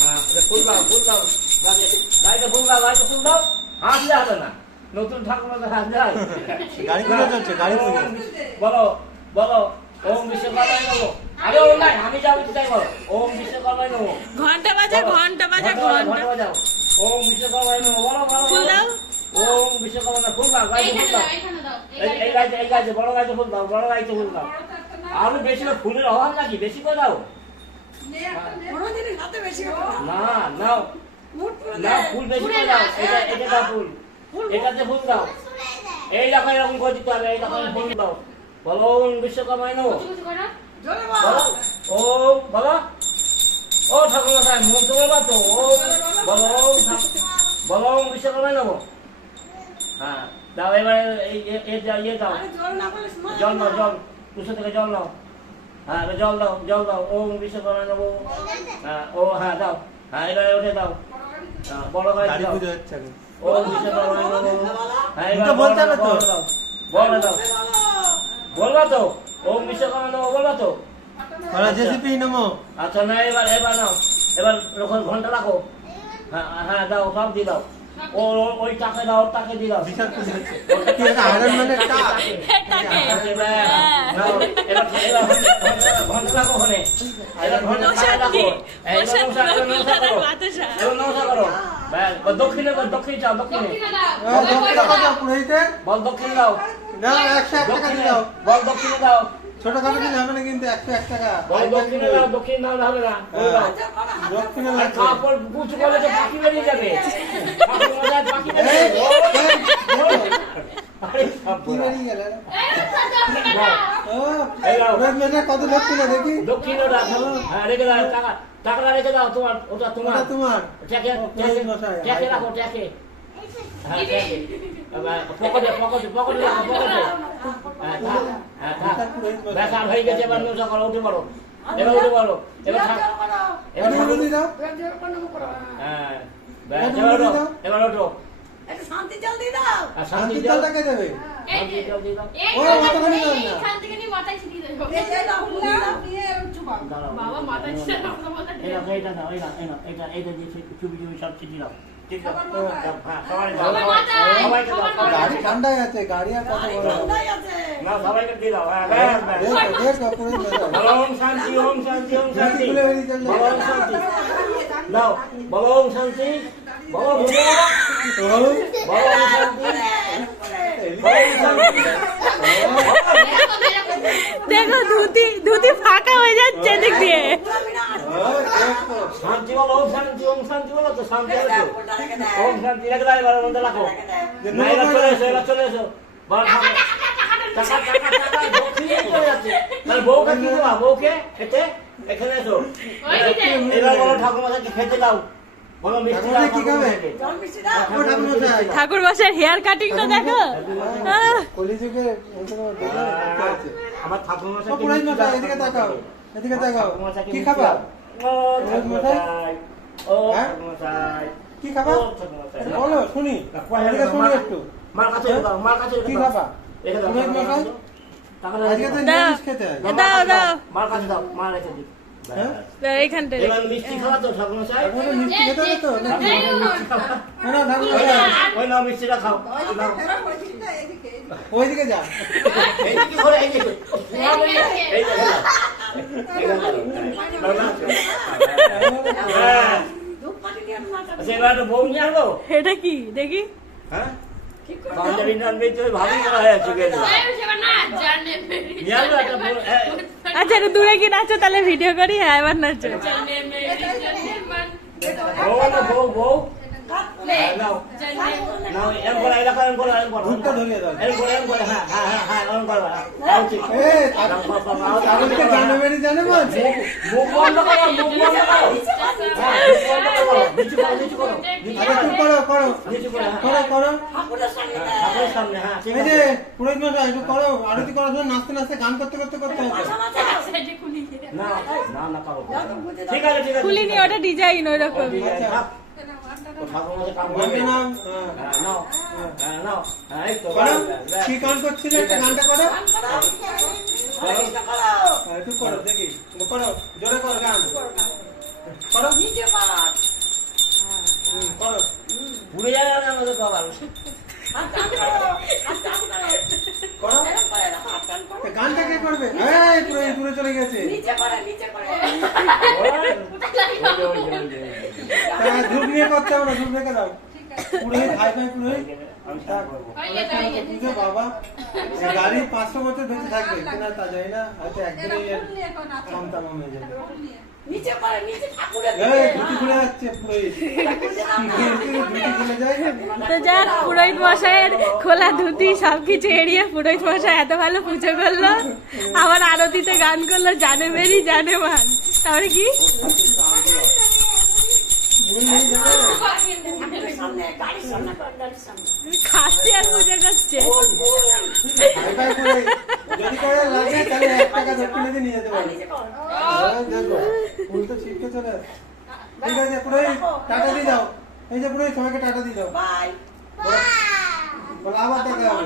হ্যাঁ নতুন হাত যায় গাড়ি পুজো চলছে গাড়ি পুজো বলো বলো ওম বিশ্বকর্মায় নেব? আরে ওম নাই আমি যাব তাই বলো। ওম বিশ্বকর্মায় নেব? ঘণ্টা বাজা ঘণ্টা বাজা ঘণ্টা ঘণ্টা। বাজাও ওম বিশ্বকর্মায় নেব বলো বলো ফুল দাও। ওম বিশ্বকর্মা ফুল দাও গাইতে ফুল দাও। এই এই বড় গাইতে ফুল দাও বড় ফুল দাও। বেশি ফুলের অভাব নাকি? বেশি করে দাও। না নাও। না ফুল বেশি করে দাও। এটা এটা দাও ফুল। এটাতে ফুল দাও। এই দেখো এরকম করে দিতে হবে এই দেখো ফুল দাও। বলো করো বলো। ও বলো। ও ঠাকুর মশাই মুখ তুমি তো। ও বলো বলো। ওম বিশ্বকর্মায় হ্যাঁ দাও এবারে এই এ- এ দাও ইয়ে দাও। জল নাও জল। কুসো থেকে জল নাও। হ্যাঁ জল দাও জল দাও ওম বিশ্বকর্মায় নেব হ্যাঁ ও হ্যাঁ দাও। হ্যাঁ এবারে ওঠে দাও। হ্যাঁ, বড় গাছ দাও। ওম বিশ্বকর্মায় নেব হ্যাঁ এবার বলতে হবে তো। বড় দাও। বলবা তো ওম বিশ্বকর্মা নেব বলবা তো? ওরা জেসিপি নমো। আচ্ছা না এবার এবার নাও। এবার ঘণ্টা রাখো। হ্যাঁ হ্যাঁ দাও সব দিয়ে দাও। ওই টাকা দাও টাকা দিয়ে দাও। বিশাল কি এটা আয়রন টাক। ঘন্টা- করো। করো। দক্ষিণে এবার দক্ষিণে চাও দক্ষিণে। দক্ষিণে দাও। ও, দক্ষিণে কত পুরোহিতে বল দক্ষিণে দাও। দাও একশো এক টাকা দক্ষিণে। দাও। বল দক্ষিণে দাও। ছোট খাটো দিলে হবে না কিন্তু একশো এক টাকা। দক্ষিণে হবে না। বল দাও। দক্ষিণে আর লাগছে খাওয়ার পর করলে তো পাখি বেরিয়ে যাবে। পাখি বেরিয়ে যাবে। দক্ষিণে দেখি? দক্ষিণে হ্যাঁ রেখে দাও টাকা টাকাটা রেখে দাও তোমার ওটা তোমার। তোমার। ট্যাকে ট্যাকে রাখো ট্যাকে। হ্যাঁ ট্যাকে। পকেটে পকেটে হ্যাঁ হ্যাঁ হয়ে এটা হ্যাঁ দিয়ে চুপি চুপি সব চিঠি দাও। গাড়ি আছে গাড়ি আর কত। দেখো ধুতি ধুতি ফাঁকা হয়ে যাচ্ছে দিক দিয়ে ও, দেখো শান্তি বলো, ওম শান্তি, ওম শান্তি বলো তো, শান্তি বলো ওম শান্তি এবার মধ্যে রাখো। এবার চলে এসো, এবার চলে এসো। বউকে কি দেবা? বউকে খেতে? এখানে এসো। এবার বলো ঠাকুরমাকে খেতে দাও। বলো মিষ্টি কি খাবে? ঠাকুর মশাই ঠাকুর বসার হেয়ার কাটিংটা দেখো। আমার পুরোহিত মশাই এদিকে তাকাও এদিকে তাকাও কি খাবা ও ঠাকুরমশাই। ও হ্যাঁ? ঠাকুরমশাই। কি খাবা? বলো শুনি। শুনি একটু। মার কাছে মার কাছে কি খাবা? হয়। হ্যাঁ? ওইদিকে যা। হ্যাঁ। আচ্ছা, এটা কি দেখি হ্যাঁ হয়ে হ্যাঁ। আচ্ছা একটু দূরে কি নাচো তাহলে ভিডিও করি হ্যাঁ এবার নাচো হ্যাঁ, করে করে করো করে করে হ্যাঁ হ্যাঁ হ্যাঁ হ্যাঁ করো হ্যাঁ করো করো হ্যাঁ করো করো করো করো করো করো করো হ্যাঁ করো করো হ্যাঁ করো আরতি করার সময় নাচতে নাচতে গান করতে করতে করতে না না না পাবো ঠিক আছে ঠিক আছে খুলিনি ওটা ডিজাইন ওই গানটা করবে? নাও নাও নাও এই তো করো ব্যাস, কি গান করছিলে গানটা করো একটু করো দেখি করো জোরে করো গান করো নিচে করো। ঘুরে যাবে না আমাদের গানটা কে করবে চলে গেছে নিচে করে নিচে করে ধূপ করতে হবে না ধূপ রেখে দাও। পুরোহিত হাই ফাই পুরোহিত আমি স্নান করব গেছে, গেছে। পুজো বাবা? গাড়ি পাঁচশো বছর বেঁচে থাকবে কিনা তা জানি না হয়তো একদিনই এর সন্তান হয়ে যাবে। নিচে করে নিচে ঠাকুরের ধুতি খুলে যাচ্ছে পুরোহিত ধুতি খুলে যায় তো যাক পুরোহিত মশাইয়ের খোলা ধুতি সবকিছু এড়িয়ে পুরোহিত মশাই এত ভালো পুজো করল। আবার আরতিতে গান করল জানে বেরি জানে মান। তারপরে কি? খাচ্ছে আর পুজো করছে ঠিক আছে পুরোহিত টাটা দিয়ে যাও এই যে পুরোহিত সবাইকে টাটা দিয়ে যাও বাই আবার দেখা হবে